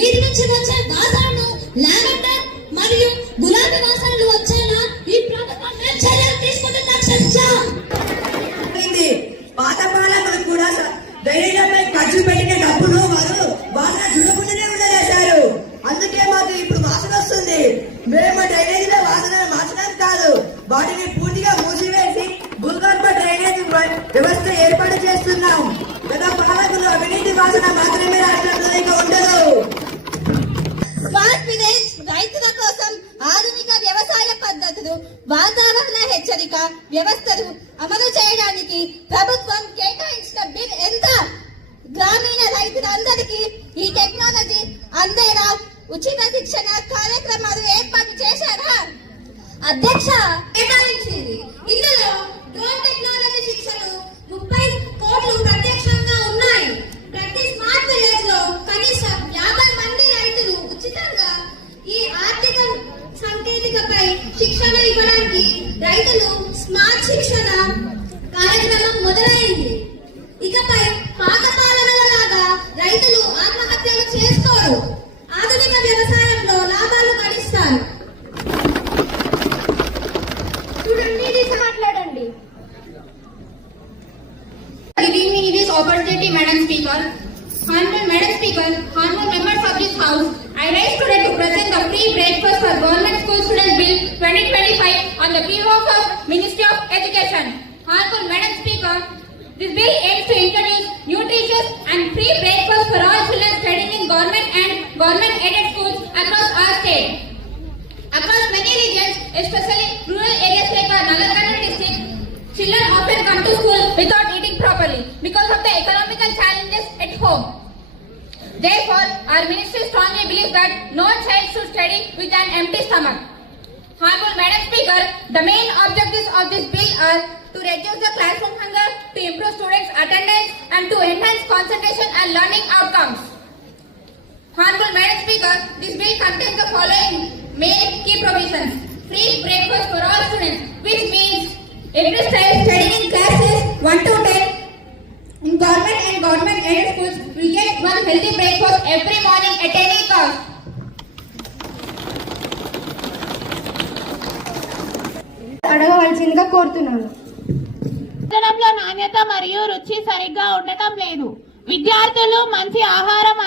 వీటి నుంచి వచ్చే వాసనలు లావెండర్ మరియు గులాబీ వాసనలు వచ్చేలా ఈ ప్రభుత్వం చర్యలు తీసుకుంటున్న చర్చ. పాత పాలకులు కూడా ధైర్యంపై ఖర్చు పెట్టిన డబ్బులు వారు వాసన చూడకుండానే ఉండేశారు. అందుకే మాకు ఇప్పుడు వాసన వస్తుంది. మేము డ్రైనేజీలో వాసన మార్చడం కాదు, వాటిని పూర్తిగా మూసివేసి భూగర్భ డ్రైనేజ్ వ్యవస్థ ఏర్పాటు చేస్తున్నాం. గత పాలకులు అవినీతి వాసన మాత్రమే రాష్ట్రంలో ఇక ఉండదు. స్మార్ట్ విలేజ్ రైతుల కోసం ఆధునిక వ్యవసాయ పద్ధతులు, వాతావరణ హెచ్చరిక వ్యవస్థలు అమలు చేయడానికి ప్రభుత్వం కేటాయించిన బిల్ ఎంత? గ్రామీణ రైతులందరికీ ఈ టెక్నాలజీ అందేలా ఉచిత శిక్షణ కార్యక్రమాలు ఏర్పాటు చేశారా? అధ్యక్ష, కేటాయించింది. ఇందులో డ్రోన్ టెక్నాలజీ శిక్షలు 30 కోట్లు ప్రత్యక్షంగా ఉన్నాయి. ప్రతి స్మార్ట్ విలేజ్ లో కనీసం 50 మంది రైతులు ఉచితంగా ఈ ఆర్థిక సాంకేతికపై శిక్షణ ఇవ్వడానికి రైతులు స్మార్ట్ శిక్షణ కార్యక్రమం మొదలైంది. ఇకపై పాత పాలనల లాగా రైతులు ఆత్మహత్యలు చేసుకోరు. ఆధునిక వ్యవసాయంలో లాభాలు గడిస్తారు. మాట్లాడండి. Giving me this opportunity, Madam Speaker. Honorable Madam Speaker, honorable members of this House, I rise today to present the Free Breakfast for Government School Students Bill 2025 on the PO of Ministry of Education. Honorable Madam Speaker, this bill aims to introduce nutritious and free breakfast for all children studying in government and government-aided schools across our state. Across many regions, especially rural areas like our Nalgonda district, children often come to school without eating properly because of the economical challenges at home. Therefore, our ministry strongly believes that no child should study with an empty stomach. Honorable Madam Speaker, the main objectives of this bill are to reduce the classroom hunger, to improve students' attendance, and to enhance concentration and learning outcomes. Honorable Madam Speaker, this bill contains the following main key provisions: free breakfast for all students, which means every child studying in classes 1 to 10 in government and government-aided schools will get one healthy breakfast every morning at any cost. అడగవలసిందిగా కోరుతున్నాను. భోజనంలో నాణ్యత మరియు రుచి సరిగ్గా ఉండటం లేదు. విద్యార్థులు మంచి ఆహారం